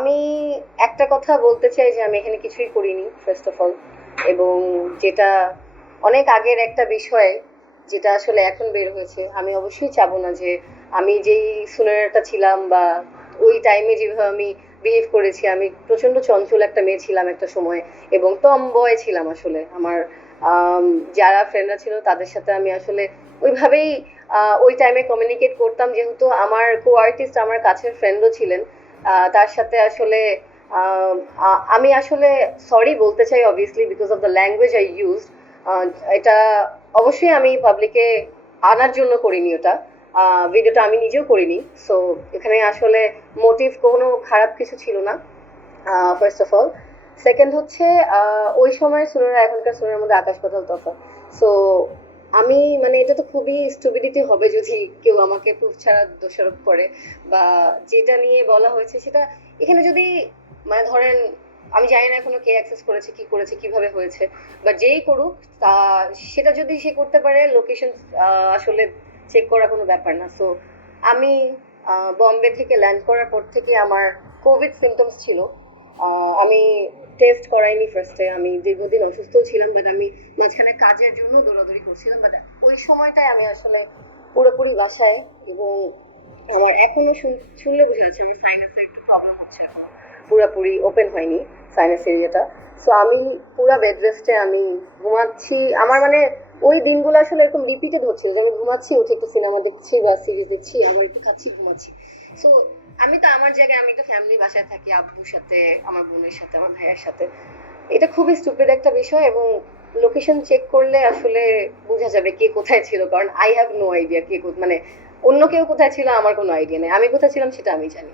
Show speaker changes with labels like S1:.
S1: আমি একটা কথা বলতে চাই যে আমি এখানে কিছুই করিনি ফার্স্ট অফ অল এবং যেটা অনেক আগের একটা বিষয় যেটা আসলে এখন বের হয়েছে। আমি অবশ্যই চাবো না যে আমি যেই সুনারটা ছিলাম বা ওই টাইমে যেভাবে আমি বিহেভ করেছি, আমি প্রচণ্ড চঞ্চল একটা মেয়ে ছিলাম একটা সময়, এবং টম বয় ছিলাম আসলে। আমার যারা ফ্রেন্ডরা ছিল তাদের সাথে আমি আসলে ওইভাবেই ওই টাইমে কমিউনিকেট করতাম। যেহেতু আমার কো আর্টিস্ট আমার কাছের ফ্রেন্ডও ছিলেন তার সাথে আসলে আমি আসলে সরি বলতে চাই obviously because of the language I use এটা অবশ্যই আমি পাবলিকে আনার জন্য করিনি ওটা। ভিডিওটা আমি নিজেও করিনি। সো এখানে আসলে মোটিভ কোনো খারাপ কিছু ছিল না ফার্স্ট অফ অল সেকেন্ড হচ্ছে ওই সময়ের সুনারা এখনকার সুনার মধ্যে আকাশ পাতাল তফাৎ। সো আমি মানে এটা তো খুবই স্টুপিডিটি হবে যদি কেউ আমাকে প্রুফ ছাড়া দোষারোপ করে বা যেটা নিয়ে বলা হয়েছে সেটা এখানে যদি মানে ধরেন আমি জানি না এখনও কে অ্যাক্সেস করেছে, কি করেছে, কীভাবে হয়েছে বা যেই করুক, তা সেটা যদি সে করতে পারে লোকেশন আসলে চেক করা কোনো ব্যাপার না। সো আমি বম্বে থেকে ল্যান্ড করার পর থেকে আমার কোভিড সিমটমস ছিল। আমি টেস্ট করাইনি ফার্স্টে আমি দীর্ঘদিন অসুস্থ ছিলাম বাট আমি মাঝখানে কাজের জন্য দৌড়াদৌড়ি করছিলাম বাট ওই সময়টাই আমি আসলে পুরোপুরি বাসায় এবং আমার এখনও শুন- শুনলে বোঝা যাচ্ছে আমার সাইনাসের একটু প্রবলেম হচ্ছে এখন। পুরোপুরি ওপেন হয়নি সাইনাস এরিয়াটা সো আমি পুরো বেড রেস্টে আমি ঘুমাচ্ছি। আমার মানে ওই দিনগুলো আসলে এরকম রিপিটেড হচ্ছিল যে আমি ঘুমাচ্ছি, উঠে একটু সিনেমা দেখছি বা সিরিজ দেখছি, আবার একটু খাচ্ছি, ঘুমাচ্ছি। সো আমি তো আমার জায়গায় আমি তো ফ্যামিলি বাসায় থাকি, আব্বুর সাথে, আমার বোনের সাথে, আমার ভাইয়ের সাথে। এটা খুবই স্টুপিড একটা বিষয় এবং লোকেশন চেক করলে আসলে বোঝা যাবে কে কোথায় ছিল, কারণ আই হ্যাভ নো আইডিয়া কে মানে অন্য কেউ কোথায় ছিল, আমার কোনো আইডিয়া নেই। আমি কোথায় ছিলাম সেটা আমি জানি।